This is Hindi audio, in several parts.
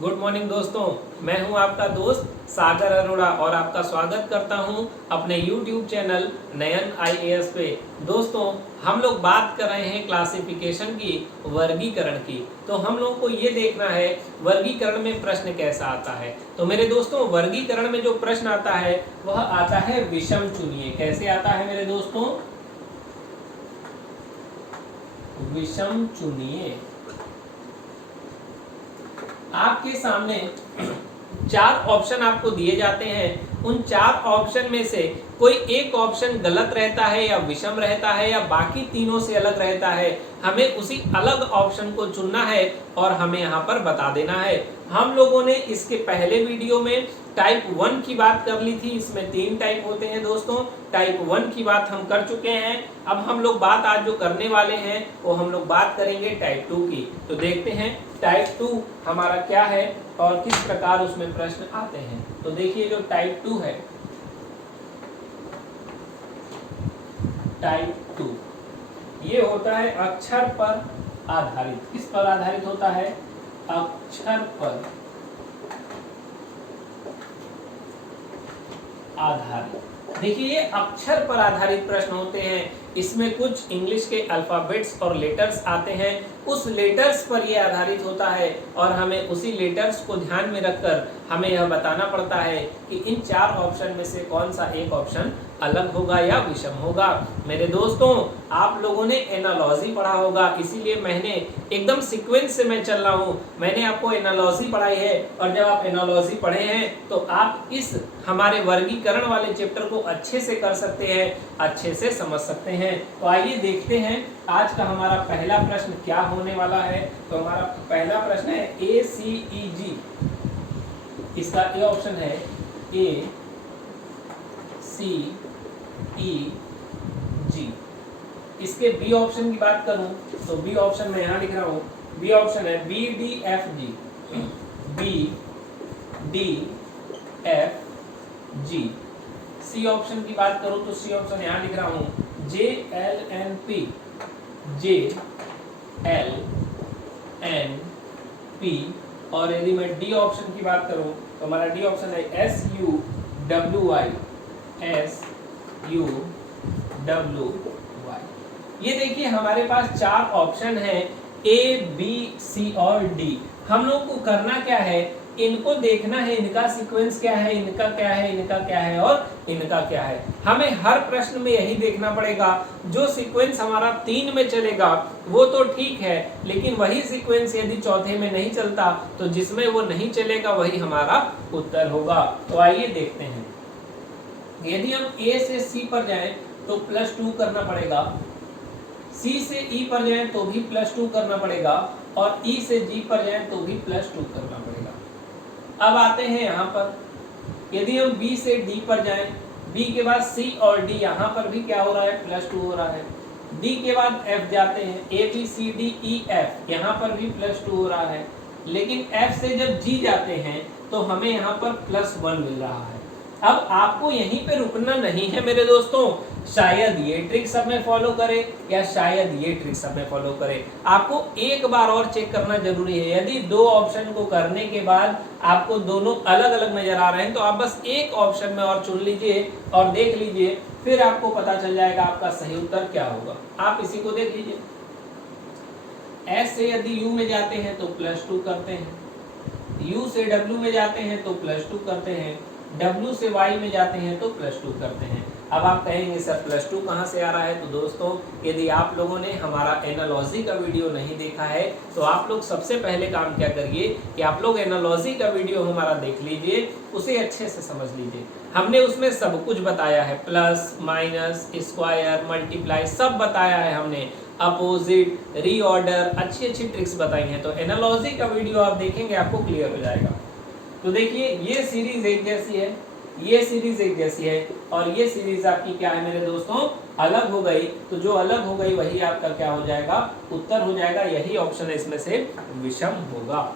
गुड मॉर्निंग दोस्तों, मैं हूं आपका दोस्त सागर अरोड़ा और आपका स्वागत करता हूं अपने यूट्यूब चैनल नयन आईएएस पे। दोस्तों, हम लोग बात कर रहे हैं क्लासिफिकेशन की, वर्गीकरण की। तो हम लोगों को ये देखना है वर्गीकरण में प्रश्न कैसा आता है। तो मेरे दोस्तों, वर्गीकरण में जो प्रश्न आता है वह आता है विषम चुनिए। कैसे आता है मेरे दोस्तों? विषम चुनिए। आपके सामने 4 ऑप्शन आपको दिए जाते हैं। उन 4 ऑप्शन में से कोई एक ऑप्शन गलत रहता है या विषम रहता है या बाकी तीनों से अलग रहता है। हमें उसी अलग ऑप्शन को चुनना है और हमें यहाँ पर बता देना है। हम लोगों ने इसके पहले वीडियो में टाइप 1 की बात कर ली थी। इसमें 3 टाइप होते हैं दोस्तों। टाइप 1 की बात हम कर चुके हैं। अब हम लोग बात आज जो करने वाले हैं वो हम लोग बात करेंगे टाइप 2 की। तो देखते हैं टाइप 2 हमारा क्या है और किस प्रकार उसमें प्रश्न आते हैं। तो देखिए, जो टाइप 2 है, टाइप 2 ये होता है अक्षर पर आधारित। किस पर आधारित होता है? अक्षर पर आधारित। देखिए, ये अक्षर पर आधारित प्रश्न होते हैं। इसमें कुछ इंग्लिश के अल्फाबेट्स और लेटर्स आते हैं। उस लेटर्स पर यह आधारित होता है और हमें उसी लेटर्स को ध्यान में रखकर हमें यह बताना पड़ता है कि इन 4 ऑप्शन में से कौन सा एक ऑप्शन अलग होगा या विषम होगा। मेरे दोस्तों, आप लोगों ने एनालॉजी पढ़ा होगा, इसीलिए मैंने एकदम सीक्वेंस से मैं चल रहा हूँ। मैंने आपको एनालॉजी पढ़ाई है और जब आप एनालॉजी पढ़े हैं तो आप इस हमारे वर्गीकरण वाले चैप्टर को अच्छे से कर सकते हैं, अच्छे से समझ सकते हैं। तो आइए देखते हैं आज का हमारा पहला प्रश्न क्या होने वाला है। तो हमारा पहला प्रश्न है ACEG। इसका ए ऑप्शन है ACEG। इसके बी ऑप्शन की बात करूं तो बी ऑप्शन मैं यहां लिख रहा हूं। बी ऑप्शन है BDFG। BDFG। सी ऑप्शन की बात करूं तो सी ऑप्शन यहां लिख रहा हूं JLNP। JLNP। और यदि मैं डी ऑप्शन की बात करूं तो हमारा डी ऑप्शन है SUWY। SUWY। ये देखिए, हमारे पास 4 ऑप्शन हैं A, B, C और D। हम लोग को करना क्या है? इनको देखना है, इनका सीक्वेंस क्या है, इनका क्या है, इनका क्या है और इनका क्या है। हमें हर प्रश्न में यही देखना पड़ेगा। जो सीक्वेंस हमारा 3 में चलेगा वो तो ठीक है, लेकिन वही सीक्वेंस यदि चौथे में नहीं चलता तो जिसमें वो नहीं चलेगा वही हमारा उत्तर होगा। तो आइए देखते हैं। यदि हम A से C पर जाएं तो +2 करना पड़ेगा, C से E पर जाएं तो भी +2 करना पड़ेगा और E से G पर जाएं तो भी +2 करना पड़ेगा। अब आते हैं यहाँ पर। यदि हम B से D पर जाएं, B के बाद C और D, यहाँ पर भी क्या हो रहा है? +2 हो रहा है। D के बाद F जाते हैं, ABCDEF, यहाँ पर भी +2 हो रहा है। लेकिन F से जब G जाते हैं तो हमें यहाँ पर +1 मिल रहा है। अब आपको यहीं पे रुकना नहीं है मेरे दोस्तों। शायद ये ट्रिक सब में फॉलो करें या शायद ये ट्रिक सब में फॉलो करें। आपको एक बार और चेक करना जरूरी है। यदि 2 ऑप्शन को करने के बाद आपको दोनों अलग अलग नजर आ रहे हैं तो आप बस एक ऑप्शन में और चुन लीजिए और देख लीजिए, फिर आपको पता चल जाएगा आपका सही उत्तर क्या होगा। आप इसी को देख लीजिए। S से यदि U में जाते हैं तो +2 करते हैं, U से W में जाते हैं तो +2 करते हैं, W से Y में जाते हैं तो +2 करते हैं। अब आप कहेंगे सर +2 कहाँ से आ रहा है? तो दोस्तों, यदि आप लोगों ने हमारा एनालॉजी का वीडियो नहीं देखा है तो आप लोग सबसे पहले काम क्या करिए कि आप लोग एनालॉजी का वीडियो हमारा देख लीजिए, उसे अच्छे से समझ लीजिए। हमने उसमें सब कुछ बताया है, प्लस, माइनस, स्क्वायर, मल्टीप्लाई, सब बताया है हमने। अपोजिट, रीऑर्डर, अच्छी अच्छी ट्रिक्स बताई हैं। तो एनालॉजी का वीडियो आप देखेंगे, आपको क्लियर हो जाएगा। तो देखिए, ये सीरीज एक जैसी है, ये सीरीज एक जैसी है और ये सीरीज आपकी क्या है मेरे दोस्तों? अलग हो गई। तो जो अलग हो गई वही आपका क्या हो जाएगा? उत्तर हो जाएगा। यही ऑप्शन इसमें से विषम होगा।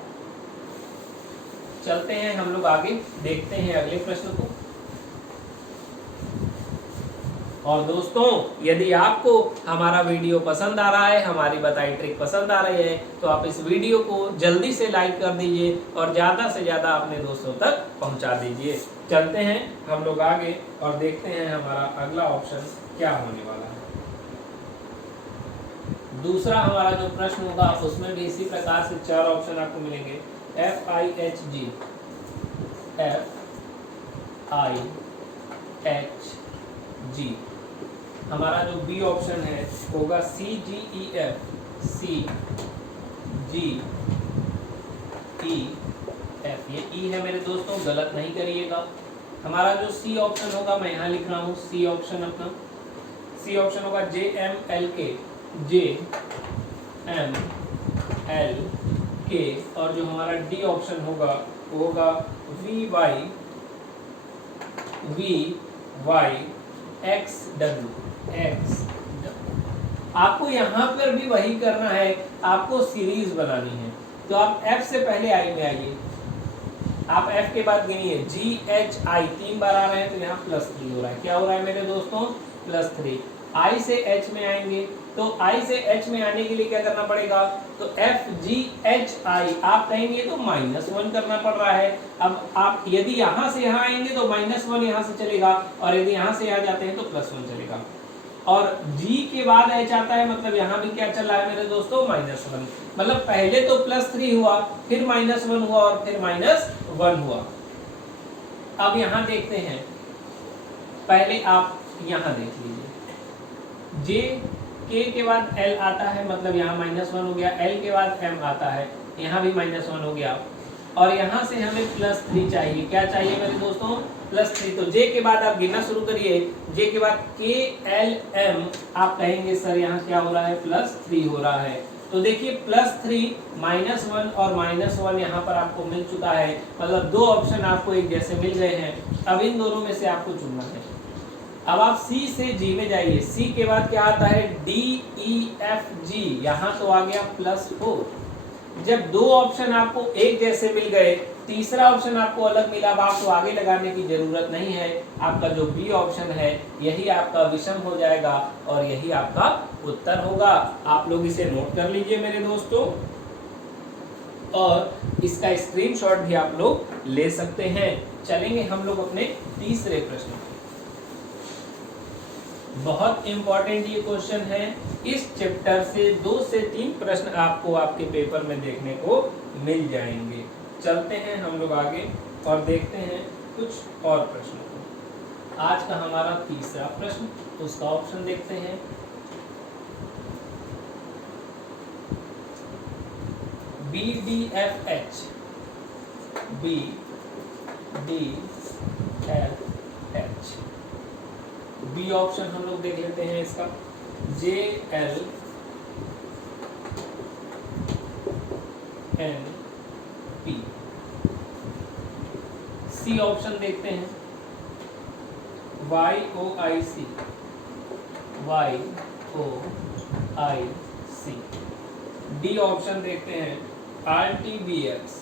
चलते हैं हम लोग आगे, देखते हैं अगले प्रश्न को। और दोस्तों यदि आपको हमारा वीडियो पसंद आ रहा है, हमारी बताई ट्रिक पसंद आ रही है, तो आप इस वीडियो को जल्दी से लाइक कर दीजिए और ज़्यादा से ज़्यादा अपने दोस्तों तक पहुंचा दीजिए। चलते हैं हम लोग आगे और देखते हैं हमारा अगला ऑप्शन क्या होने वाला है। दूसरा हमारा जो प्रश्न होगा उसमें भी इसी प्रकार से 4 ऑप्शन आपको मिलेंगे। FIHG, FIHG। हमारा जो बी ऑप्शन है होगा CGEF, CGEF। ये ई है मेरे दोस्तों, गलत नहीं करिएगा। हमारा जो सी ऑप्शन होगा, मैं यहाँ लिख रहा हूँ सी ऑप्शन अपना, सी ऑप्शन होगा JMLK, JMLK। और जो हमारा डी ऑप्शन होगा वो होगा VYXW। आपको यहाँ पर भी वही करना है, आपको सीरीज बनानी है। तो आप F से पहले I में आइए, आप F के बाद गिनिए GHI 3 बार आ रहे हैं, तो यहाँ +3 हो रहा है। क्या हो रहा है मेरे दोस्तों? +3। I से H में आएंगे, तो I से H में आने के लिए क्या करना पड़ेगा? तो FGHI आप कहेंगे तो -1 करना पड़ रहा है। अब आप यदि यहाँ से यहाँ आएंगे तो -1 यहाँ से चलेगा, और यदि यहाँ से यहाँ जाते हैं तो +1 चलेगा। और G के बाद H आता है, मतलब यहाँ भी क्या चल रहा है मेरे दोस्तों? -1। मतलब पहले तो +3 हुआ, फिर -1 हुआ और फिर -1 हुआ। अब यहाँ देखते हैं, पहले आप यहाँ देख लीजिए, J K के बाद L आता है, मतलब यहाँ -1 हो गया। L के बाद M आता है, यहाँ भी -1 हो गया। और यहाँ से हमें +3 चाहिए। क्या चाहिए मेरे दोस्तों? +3। तो J के बाद आप गिनना शुरू करिए। J के बाद K L M आप कहेंगे सर यहाँ क्या हो रहा है? +3 हो रहा है। तो देखिए +3, -1 और -1 यहाँ पर आपको मिल चुका है, मतलब 2 ऑप्शन आपको एक जैसे मिल गए हैं। अब इन दोनों में से आपको चुनना है। अब आप C से G में जाइए। C के बाद क्या आता है? D E F G। यहाँ तो आ गया +4। जब 2 ऑप्शन आपको एक जैसे मिल गए, तीसरा ऑप्शन आपको अलग मिला, अब आपको आगे लगाने की जरूरत नहीं है। आपका जो बी ऑप्शन है यही आपका विषम हो जाएगा और यही आपका उत्तर होगा। आप लोग इसे नोट कर लीजिए मेरे दोस्तों, और इसका स्क्रीनशॉट भी आप लोग ले सकते हैं। चलेंगे हम लोग अपने तीसरे प्रश्न पर। बहुत इंपॉर्टेंट ये क्वेश्चन है। इस चैप्टर से 2 से 3 प्रश्न आपको आपके पेपर में देखने को मिल जाएंगे। चलते हैं हम लोग आगे और देखते हैं कुछ और प्रश्नों को। आज का हमारा तीसरा प्रश्न, उसका ऑप्शन देखते हैं। BDFH, BDFH। बी ऑप्शन हम लोग देख लेते हैं इसका, JLNP। सी ऑप्शन देखते हैं, YOIC, YOIC। डी ऑप्शन देखते हैं, RTBX।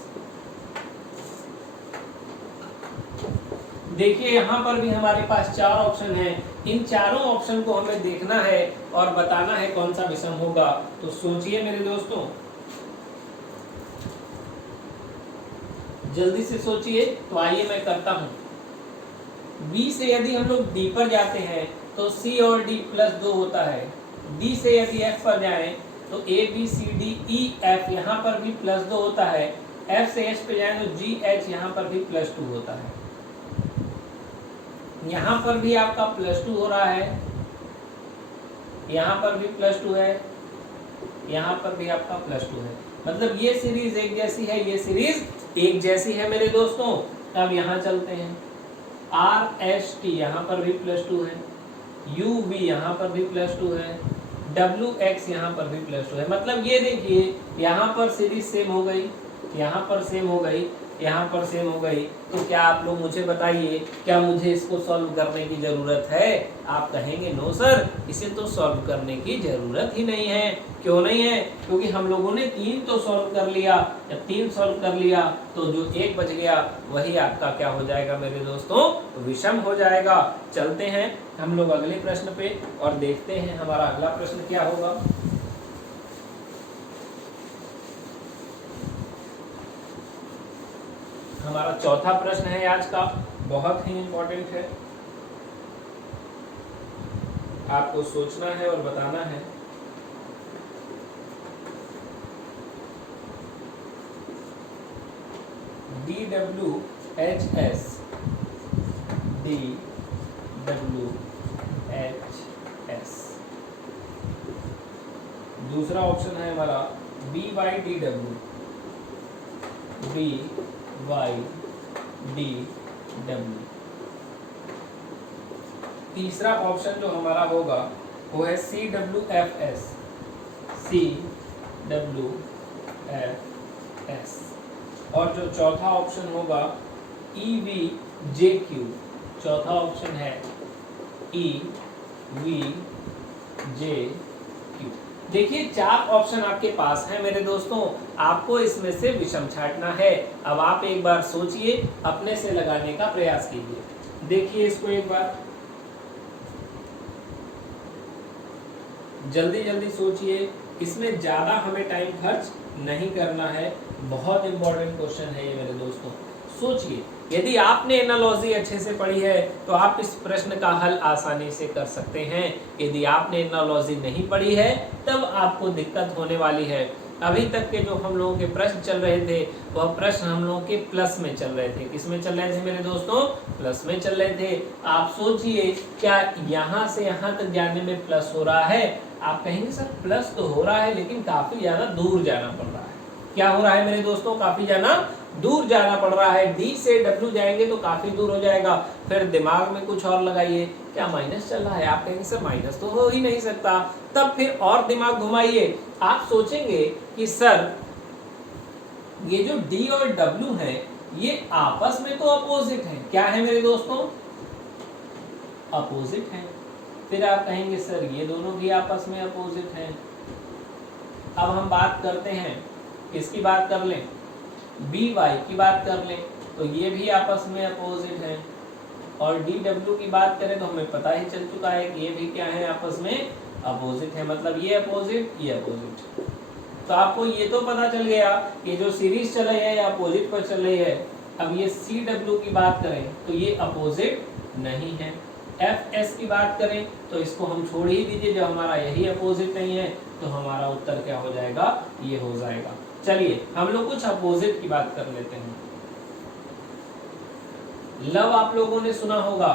देखिए यहाँ पर भी हमारे पास 4 ऑप्शन हैं। इन चारों ऑप्शन को हमें देखना है और बताना है कौन सा विषम होगा। तो सोचिए मेरे दोस्तों, जल्दी से सोचिए। तो आइए मैं करता हूं। बी से यदि हम लोग डी पर जाते हैं तो सी और डी +2 होता है। डी से यदि एफ पर जाएं तो ABCDE F यहाँ पर भी +2 होता है। F से H पे जाएं तो GH यहाँ पर भी +2 होता है। यहाँ पर भी आपका +2 हो रहा है, यहाँ पर भी +2 है, यहाँ पर भी आपका +2 है। मतलब ये सीरीज एक जैसी है, ये सीरीज एक जैसी है मेरे दोस्तों। अब यहाँ चलते हैं। RST यहाँ पर भी +2 है, UV यहाँ पर भी +2 है, WX यहाँ पर भी +2 है। मतलब ये देखिए यहाँ पर सीरीज सेम हो गई, यहाँ पर सेम हो गई, यहाँ पर सेम हो गई, तो क्या आप लोग मुझे बताइए, क्या मुझे इसको सॉल्व करने की जरूरत है? आप कहेंगे नो सर, इसे तो सॉल्व करने की जरूरत ही नहीं है। क्यों नहीं है? क्योंकि हम लोगों ने 3 तो सॉल्व कर लिया। जब 3 सॉल्व कर लिया तो जो 1 बच गया वही आपका क्या हो जाएगा मेरे दोस्तों? विषम हो जाएगा। चलते हैं हम लोग अगले प्रश्न पे और देखते हैं हमारा अगला प्रश्न क्या होगा। हमारा चौथा प्रश्न है आज का, बहुत ही इंपॉर्टेंट है, आपको सोचना है और बताना है। DWHS DWHS, दूसरा ऑप्शन है हमारा BYDW BYDW, तीसरा ऑप्शन जो हमारा होगा वो है CWFS CWFS, और जो चौथा ऑप्शन होगा EVJQ, चौथा ऑप्शन है EVJQ। देखिए 4 ऑप्शन आपके पास हैं मेरे दोस्तों, आपको इसमें से विषम छांटना है। अब आप एक बार सोचिए, अपने से लगाने का प्रयास कीजिए। देखिए इसको एक बार, जल्दी जल्दी सोचिए, इसमें ज्यादा हमें टाइम खर्च नहीं करना है। बहुत इंपॉर्टेंट क्वेश्चन है ये मेरे दोस्तों, सोचिए। यदि आपने एनालॉजी अच्छे से पढ़ी है तो आप इस प्रश्न का हल आसानी से कर सकते हैं। यदि आपने एनालॉजी नहीं पढ़ी है तब आपको दिक्कत होने वाली है। अभी तक के जो हम लोगों के प्रश्न चल रहे थे वह प्रश्न हम लोगों के प्लस में चल रहे थे। किस में चल रहे थे मेरे दोस्तों? प्लस में चल रहे थे। आप सोचिए, क्या यहाँ से यहाँ तक जाने में प्लस हो रहा है? आप कहेंगे सर प्लस तो हो रहा है लेकिन काफी ज्यादा दूर जाना पड़ रहा है। क्या हो रहा है मेरे दोस्तों? काफी ज्यादा दूर जाना पड़ रहा है। D से W जाएंगे तो काफी दूर हो जाएगा। फिर दिमाग में कुछ और लगाइए, क्या माइनस चल रहा है? आप कहेंगे सर माइनस तो हो ही नहीं सकता। तब फिर और दिमाग घुमाइए, आप सोचेंगे कि सर ये जो D और W है ये आपस में तो अपोजिट है। क्या है मेरे दोस्तों? अपोजिट है। फिर आप कहेंगे सर ये दोनों भी आपस में अपोजिट हैं। अब हम बात करते हैं, किसकी बात कर लें? BY की बात कर लें तो ये भी आपस में अपोजिट है, और DW की बात करें तो हमें पता ही चल चुका है कि ये भी क्या है? आपस में अपोजिट है। मतलब ये अपोजिट, ये अपोजिट। तो आपको ये तो पता चल गया कि जो सीरीज चल रही है या अपोजिट पर चल रही है। अब ये CW की बात करें तो ये अपोजिट नहीं है। FS की बात करें तो इसको हम छोड़ ही दीजिए, जब हमारा यही अपोजिट नहीं है तो हमारा उत्तर क्या हो जाएगा? ये हो जाएगा। चलिए हम लोग कुछ अपोजिट की बात कर लेते हैं। लव आप लोगों ने सुना होगा,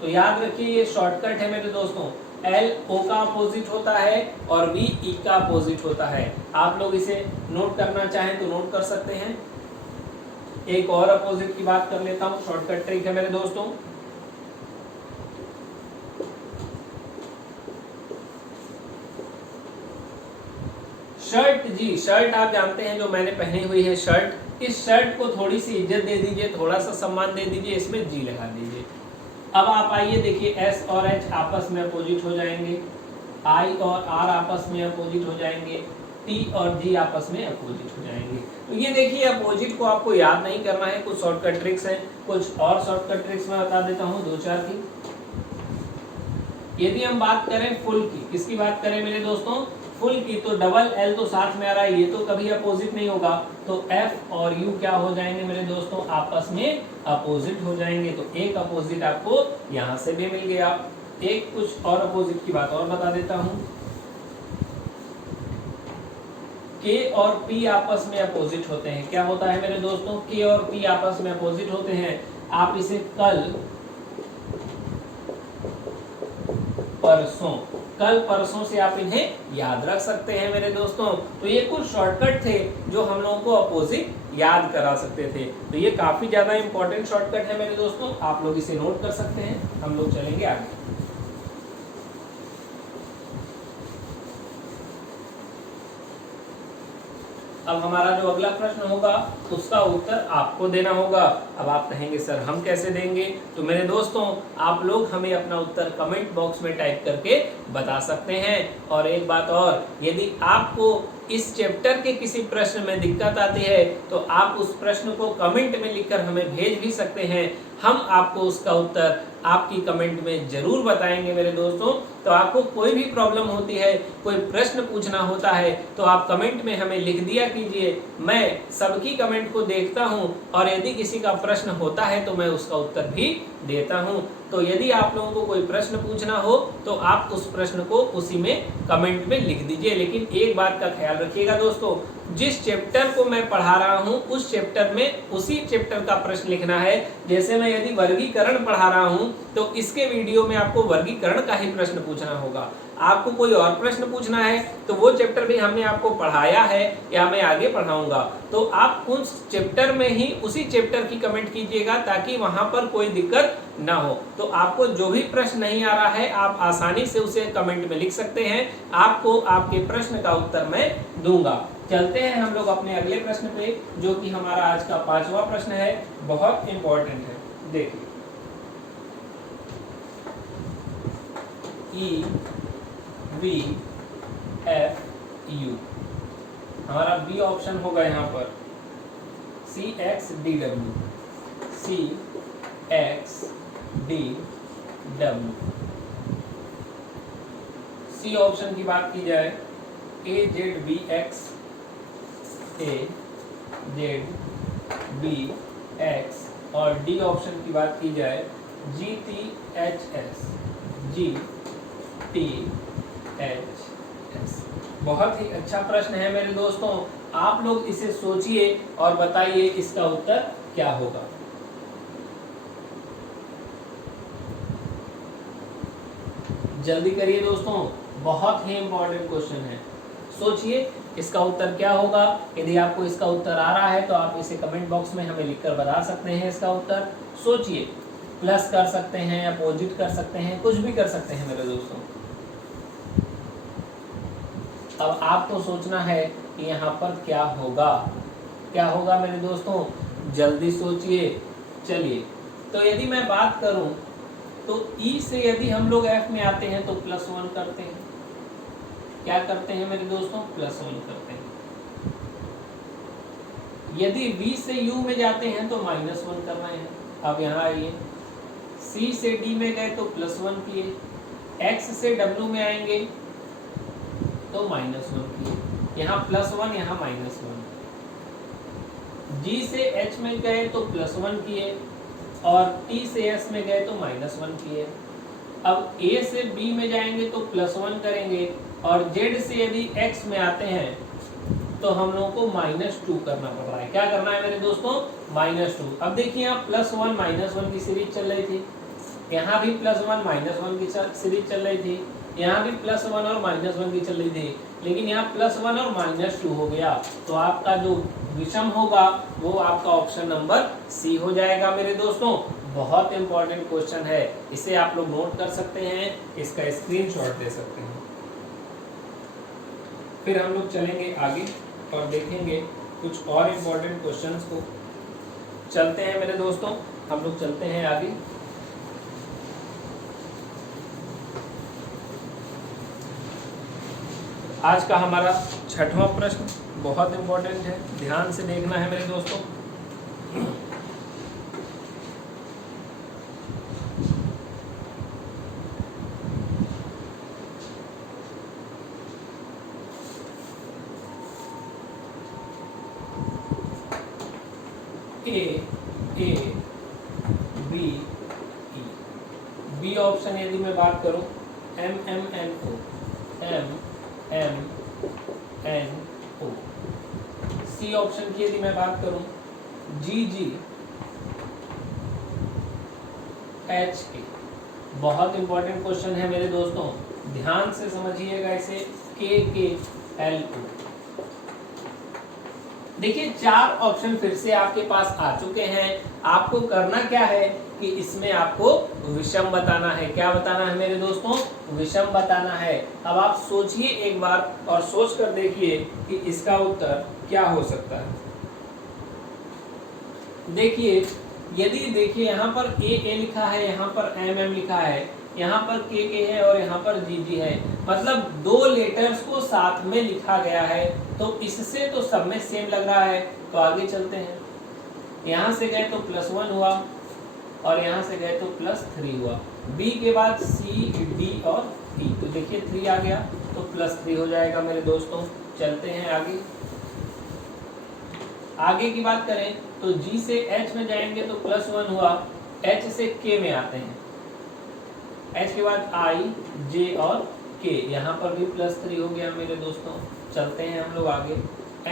तो याद रखिए ये शॉर्टकट है मेरे दोस्तों। L O का अपोजिट होता है और V E का अपोजिट होता है। आप लोग इसे नोट करना चाहें तो नोट कर सकते हैं। एक और अपोजिट की बात कर लेता हूं, शॉर्टकट ट्रिक है मेरे दोस्तों। शर्ट, जी शर्ट आप जानते हैं जो मैंने पहनी हुई है शर्ट, इस शर्ट को थोड़ी सी इज्जत दे दीजिए, थोड़ा सा सम्मान दे दीजिए, इसमें G लगा दीजिए। अब आप आइए देखिए, S और H आपस में अपोजिट हो जाएंगे, I और R आपस में अपोजिट हो जाएंगे, T और G आपस में अपोजिट हो जाएंगे। तो ये देखिए अपोजिट को आपको याद नहीं करना है, कुछ शॉर्टकट ट्रिक्स हैं। कुछ और शॉर्टकट ट्रिक्स मैं बता देता हूँ 2-4 की। यदि हम बात करें फुल की, किसकी बात करें मेरे दोस्तों? फुल की, तो डबल L तो साथ में आ रहा है, ये तो कभी अपोजिट नहीं होगा। तो F और U क्या हो जाएंगे मेरे दोस्तों? आपस में अपोजिट हो जाएंगे। तो एक अपोजिट आपको यहाँ से भी मिल गया। एक कुछ और अपोजिट की बात और बता देता हूँ। K और P आपस में अपोजिट होते हैं। क्या होता है मेरे दोस्तों? K और P आपस में अपोजिट होते हैं। आप इसे कल परसों से आप इन्हें याद रख सकते हैं मेरे दोस्तों। तो ये कुछ शॉर्टकट थे जो हम लोगों को अपोजिट याद करा सकते थे। तो ये काफी ज्यादा इंपॉर्टेंट शॉर्टकट है मेरे दोस्तों, आप लोग इसे नोट कर सकते हैं। हम लोग चलेंगे आगे। अब हमारा जो अगला प्रश्न होगा उसका उत्तर आपको देना होगा। अब आप कहेंगे सर हम कैसे देंगे? तो मेरे दोस्तों आप लोग हमें अपना उत्तर कमेंट बॉक्स में टाइप करके बता सकते हैं। और एक बात और, यदि आपको इस चैप्टर के किसी प्रश्न में दिक्कत आती है तो आप उस प्रश्न को कमेंट में लिखकर हमें भेज भी सकते हैं। हम आपको उसका उत्तर आपकी कमेंट में जरूर बताएंगे मेरे दोस्तों। तो आपको कोई भी प्रॉब्लम होती है, कोई प्रश्न पूछना होता है तो आप कमेंट में हमें लिख दिया कीजिए। मैं सबकी कमेंट को देखता हूं और यदि किसी का प्रश्न होता है तो मैं उसका उत्तर भी देता हूं। तो यदि आप लोगों को कोई प्रश्न पूछना हो तो आप उस प्रश्न को उसी में कमेंट में लिख दीजिए। लेकिन एक बात का ख्याल रखिएगा दोस्तों, जिस चैप्टर को मैं पढ़ा रहा हूं उस चैप्टर में उसी चैप्टर का प्रश्न लिखना है। जैसे मैं यदि वर्गीकरण पढ़ा रहा हूं तो इसके वीडियो में आपको वर्गीकरण का ही प्रश्न पूछना होगा। आपको कोई और प्रश्न पूछना है तो वो चैप्टर भी हमने आपको पढ़ाया है या मैं आगे पढ़ाऊंगा, तो आप उस चैप्टर में ही उसी चैप्टर की कमेंट कीजिएगा ताकि वहां पर कोई दिक्कत ना हो। तो आपको जो भी प्रश्न नहीं आ रहा है आप आसानी से उसे कमेंट में लिख सकते हैं, आपको आपके प्रश्न का उत्तर मैं दूंगा। चलते हैं हम लोग अपने अगले प्रश्न पे, जो कि हमारा आज का 5वां प्रश्न है, बहुत इंपॉर्टेंट है। देखिए, EVFU हमारा बी ऑप्शन होगा यहाँ पर CXDW। सी ऑप्शन की बात की जाए AZBX, और डी ऑप्शन की बात की जाए GTHS। बहुत ही अच्छा प्रश्न है मेरे दोस्तों, आप लोग इसे सोचिए और बताइए इसका उत्तर क्या होगा। जल्दी करिए दोस्तों, बहुत ही इंपॉर्टेंट क्वेश्चन है। सोचिए इसका उत्तर क्या होगा। यदि आपको इसका उत्तर आ रहा है तो आप इसे कमेंट बॉक्स में हमें लिखकर बता सकते हैं इसका उत्तर। सोचिए, प्लस कर सकते हैं, अपोजिट कर सकते हैं, कुछ भी कर सकते हैं मेरे दोस्तों। अब आपको सोचना है कि यहाँ पर क्या होगा, क्या होगा मेरे दोस्तों, जल्दी सोचिए। चलिए, तो यदि मैं बात करूं तो ई से यदि हम लोग एफ में आते हैं तो +1 करते हैं। क्या करते हैं मेरे दोस्तों? +1 करते हैं। यदि बी से यू में जाते हैं तो -1 कर रहे हैं। अब यहाँ आइए, सी से डी में गए तो +1 किए, एक्स से डब्ल्यू में आएंगे तो -1 किए। यहाँ +1, यहाँ -1। जी से एच में गए तो +1 किए और टी से एस में गए तो -1 किए। अब ए से बी में जाएंगे तो +1 करेंगे और जेड से यदि एक्स में आते हैं तो हम लोगों को -2 करना पड़ रहा है। क्या करना है मेरे दोस्तों? -2। अब देखिए यहाँ +1 -1 की सीरीज चल रही थी, यहाँ भी +1 -1 की सीरीज चल रही थी, यहाँ भी +1 और -1 की चल रही थी, लेकिन यहाँ +1 और -2 हो गया। तो आपका जो विषम होगा वो आपका ऑप्शन नंबर सी हो जाएगा मेरे दोस्तों। बहुत इंपॉर्टेंट क्वेश्चन है, इसे आप लोग नोट कर सकते हैं, इसका स्क्रीनशॉट दे सकते हैं। फिर हम लोग चलेंगे आगे और देखेंगे कुछ और इम्पोर्टेंट क्वेश्चंस को। चलते हैं मेरे दोस्तों, हम लोग चलते हैं आगे। आज का हमारा 6वां प्रश्न बहुत इम्पोर्टेंट है, ध्यान से देखना है मेरे दोस्तों। बी ऑप्शन यदि मैं बात करूं MMNO, सी ऑप्शन की यदि मैं बात करूं GGHK। बहुत इंपॉर्टेंट क्वेश्चन है मेरे दोस्तों, ध्यान से समझिएगा इसे। KKLO, देखिए 4 ऑप्शन फिर से आपके पास आ चुके हैं। आपको करना क्या है कि इसमें आपको विषम बताना है। क्या बताना है मेरे दोस्तों? विषम बताना है। अब आप सोचिए एक बार और सोच कर देखिए कि इसका उत्तर क्या हो सकता है। देखिए यदि देखिए यहाँ पर ए लिखा है, यहाँ पर एम लिखा है, यहाँ पर के है और यहाँ पर जी है, मतलब 2 लेटर्स को साथ में लिखा गया है, तो इससे तो सब में सेम लग रहा है। तो आगे चलते हैं। यहाँ से गए तो +1 हुआ और यहाँ से गए तो +3 हुआ। बी के बाद सी डी और ई, तो देखिए 3 आ गया तो +3 हो जाएगा मेरे दोस्तों। चलते हैं आगे। आगे की बात करें तो G से H में जाएंगे तो +1 हुआ, H से K में आते हैं, H के बाद I, J और K, यहाँ पर भी +3 हो गया मेरे दोस्तों। चलते हैं हम लोग आगे।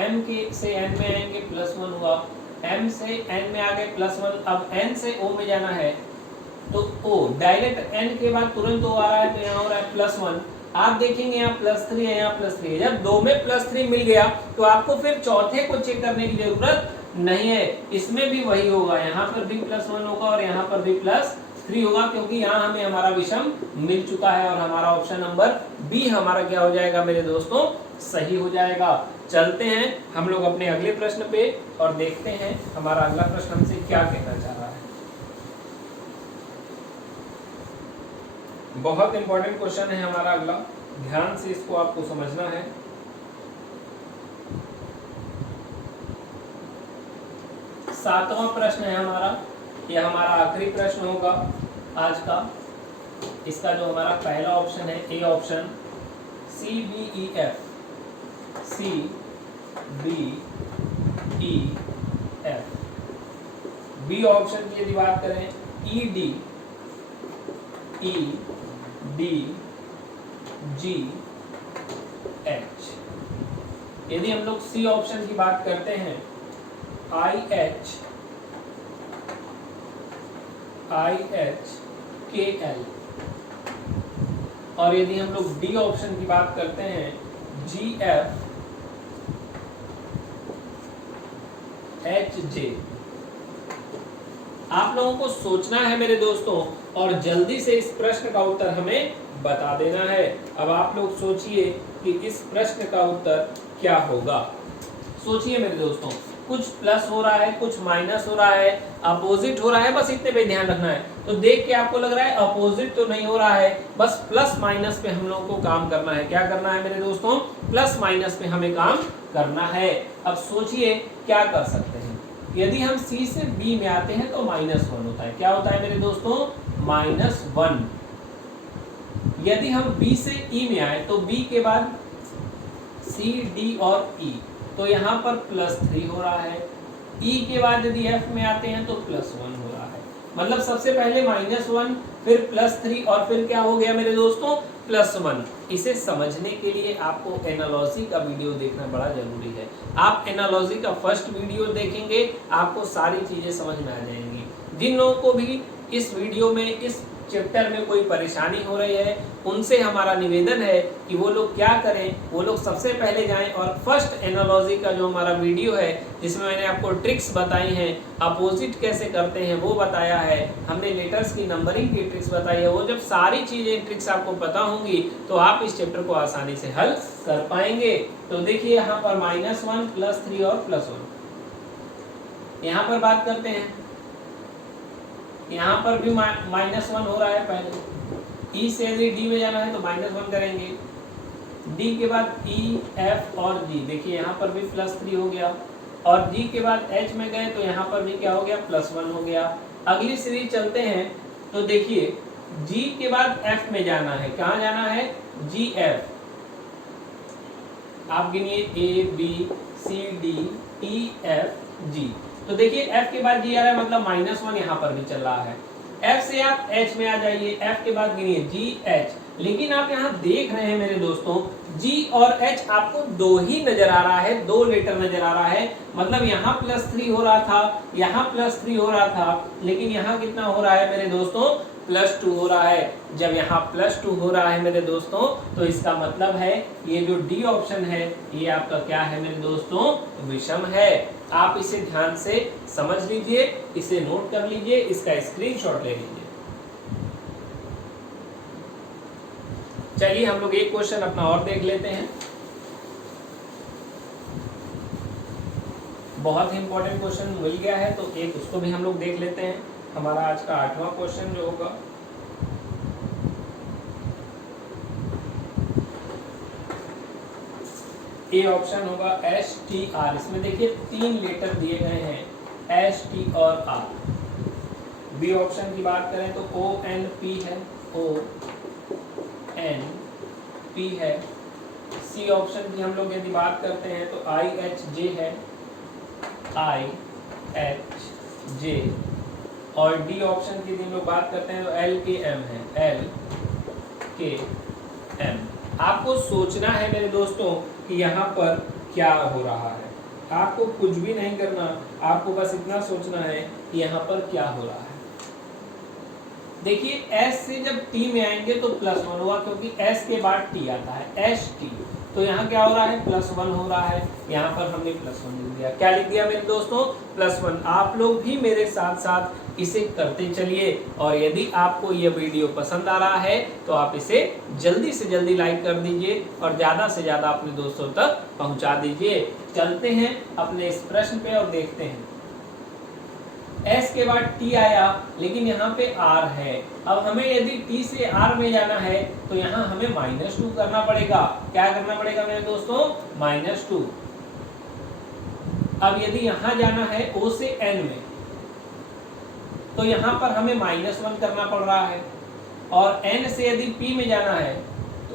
M के से N में आएंगे +1 हुआ, M से N में आ गए +1, अब N से O में जाना है तो O डायरेक्ट N के बाद तुरंत O आ रहा है तो यहाँ हो रहा है +1। आप देखेंगे यहाँ +3 है, यहाँ +3 है। जब 2 में +3 मिल गया तो आपको फिर चौथे को चेक करने की जरूरत नहीं है, इसमें भी वही होगा, यहाँ पर भी +1 होगा और यहाँ पर भी +3 होगा, क्योंकि यहाँ हमें हमारा विषम मिल चुका है और हमारा ऑप्शन नंबर बी हमारा क्या हो जाएगा मेरे दोस्तों? सही हो जाएगा। चलते हैं हम लोग अपने अगले प्रश्न पे और देखते हैं हमारा अगला प्रश्न हमसे क्या कहना चाह रहा है। बहुत इंपॉर्टेंट क्वेश्चन है हमारा अगला, ध्यान से इसको आपको समझना है। सातवां प्रश्न है हमारा, यह हमारा आखिरी प्रश्न होगा आज का। इसका जो हमारा पहला ऑप्शन है A option, CBEF, CBEF। B option की यदि बात करें ED, GH। यदि हम लोग सी ऑप्शन की बात करते हैं IHKL, और यदि हम लोग डी ऑप्शन की बात करते हैं GFHJ। आप लोगों को सोचना है मेरे दोस्तों और जल्दी से इस प्रश्न का उत्तर हमें बता देना है। अब आप लोग सोचिए कि इस प्रश्न का उत्तर क्या होगा। सोचिए मेरे दोस्तों, कुछ प्लस हो रहा है, कुछ माइनस हो रहा है, अपोजिट हो रहा है, बस इतने पे ध्यान रखना है। तो देख के आपको लग रहा है अपोजिट तो नहीं हो रहा है, बस प्लस माइनस पे हम लोगों को काम करना है। क्या करना है मेरे दोस्तों? प्लस माइनस पे हमें काम करना है। अब सोचिए क्या कर सकते हैं। यदि हम C से B में आते हैं तो -1 होता है। क्या होता है मेरे दोस्तों? -1। यदि हम B से E में आए तो B के बाद C, D और E, तो यहाँ पर +3 हो रहा है। E के बाद यदि F में आते हैं तो +1 हो रहा है। मतलब सबसे पहले -1, फिर +3 और फिर क्या हो गया मेरे दोस्तों? +1। इसे समझने के लिए आपको एनालॉजी का वीडियो देखना बड़ा जरूरी है। आप एनालॉजी का फर्स्ट वीडियो देखेंगे, आपको सारी चीजें समझ में आ जाएंगी। जिन लोगों को भी इस वीडियो में, इस चैप्टर में कोई परेशानी हो रही है, उनसे हमारा निवेदन है कि वो लोग क्या करें, वो लोग सबसे पहले जाएं और फर्स्ट एनालॉजी का जो हमारा वीडियो है, जिसमें मैंने आपको ट्रिक्स बताई हैं, अपोजिट कैसे करते हैं वो बताया है, हमने लेटर्स की नंबरिंग की ट्रिक्स बताई है, वो जब सारी चीजें ट्रिक्स आपको पता होंगी तो आप इस चैप्टर को आसानी से हल कर पाएंगे। तो देखिए यहाँ पर -1, +3 और +1। यहाँ पर बात करते हैं, यहाँ पर भी -1 हो रहा है। पहले E से यदि D में जाना है तो -1 करेंगे। D के बाद E, F और G, देखिए यहाँ पर भी +3 हो गया। और G के बाद H में गए तो यहाँ पर भी क्या हो गया? +1 हो गया। अगली सीरीज चलते हैं तो देखिए G के बाद F में जाना है। कहाँ जाना है? GF। आप गिनिए A, B, C, D, E, F, G। तो देखिए F के बाद G आ रहा है, मतलब -1 यहाँ पर भी चल रहा है। F से आप H में आ जाइए, F के बाद गिनिए G, H। लेकिन आप यहाँ देख रहे हैं मेरे दोस्तों G और H आपको दो ही नजर आ रहा है, 2 लेटर नजर आ रहा है, मतलब यहाँ +3 हो रहा था, यहाँ +3 हो रहा था, लेकिन यहाँ कितना हो रहा है मेरे दोस्तों, +2 हो रहा है। जब यहाँ +2 हो रहा है मेरे दोस्तों, तो इसका मतलब है ये जो डी ऑप्शन है ये आपका क्या है मेरे दोस्तों, विषम है। आप इसे ध्यान से समझ लीजिए, इसे नोट कर लीजिए, इसका स्क्रीनशॉट ले लीजिए। चलिए हम लोग एक क्वेश्चन अपना और देख लेते हैं, बहुत ही इंपॉर्टेंट क्वेश्चन मिल गया है, तो एक उसको भी हम लोग देख लेते हैं। हमारा आज का 8वां क्वेश्चन जो होगा, ए ऑप्शन होगा STR। इसमें देखिए 3 लेटर दिए गए हैं, ST और R। बी ऑप्शन की बात करें तो ONP है, ONP है। सी ऑप्शन की हम लोग यदि बात करते हैं तो IHJ है, IHJ। और डी ऑप्शन की यदि हम लोग बात करते हैं तो LKM है, LKM। आपको सोचना है मेरे दोस्तों कि यहाँ पर क्या हो रहा है, आपको कुछ भी नहीं करना, आपको बस इतना सोचना है कि यहाँ पर क्या हो रहा है। देखिए S से जब T में आएंगे तो +1 होगा, क्योंकि S के बाद T आता है, ST। तो यहाँ क्या हो रहा है, +1 हो रहा है, यहाँ पर हमने +1 लिख दिया। क्या लिख दिया मेरे दोस्तों, +1। आप लोग भी मेरे साथ साथ इसे करते चलिए, और यदि आपको यह वीडियो पसंद आ रहा है तो आप इसे जल्दी से जल्दी लाइक कर दीजिए और ज़्यादा से ज़्यादा अपने दोस्तों तक पहुँचा दीजिए। चलते हैं अपने इस प्रश्न पे और देखते हैं। S के बाद T आया, लेकिन यहाँ पे R है। अब हमें यदि T से R में जाना है तो यहाँ हमें -2 करना पड़ेगा। क्या करना पड़ेगा मेरे दोस्तों, -2। अब यदि यहाँ जाना है O से N में, तो यहाँ पर हमें -1 करना पड़ रहा है। और N से यदि P में जाना है तो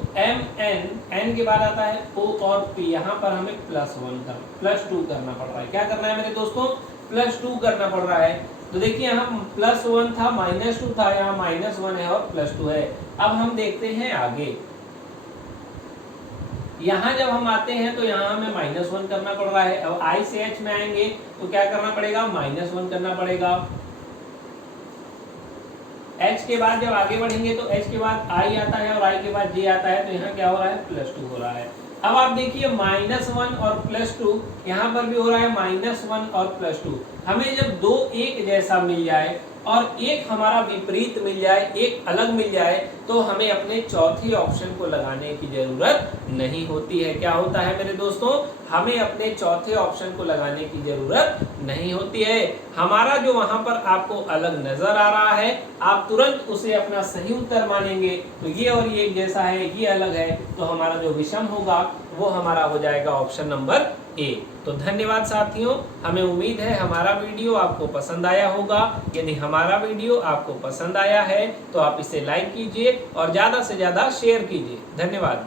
N के बाद आता है O और P, यहाँ पर हमें +2 करना पड़ रहा है। क्या करना है मेरे दोस्तों, +2 करना पड़ रहा है। तो देखिए यहाँ +1 था, -2 था, यहाँ -1 है और +2 है। अब हम देखते हैं आगे, यहाँ जब हम आते हैं तो यहाँ हमें -1 करना पड़ रहा है। अब I से H में आएंगे तो क्या करना पड़ेगा, -1 करना पड़ेगा। H के बाद जब आगे बढ़ेंगे तो H के बाद I आता है और I के बाद J आता है, तो यहाँ क्या हो रहा है, +2 हो रहा है। अब आप देखिए -1 और +2, यहाँ पर भी हो रहा है -1 और +2। हमें जब दो एक जैसा मिल जाए और एक हमारा विपरीत मिल जाए, एक अलग मिल जाए, तो हमें अपने चौथे ऑप्शन को लगाने की जरूरत नहीं होती है। क्या होता है मेरे दोस्तों, हमें अपने चौथे ऑप्शन को लगाने की जरूरत नहीं होती है। हमारा जो वहां पर आपको अलग नजर आ रहा है, आप तुरंत उसे अपना सही उत्तर मानेंगे। तो ये और ये एक जैसा है, ये अलग है, तो हमारा जो विषम होगा वो हमारा हो जाएगा ऑप्शन नंबर ए। तो धन्यवाद साथियों, हमें उम्मीद है हमारा वीडियो आपको पसंद आया होगा। यदि हमारा वीडियो आपको पसंद आया है तो आप इसे लाइक कीजिए और ज़्यादा से ज़्यादा शेयर कीजिए। धन्यवाद।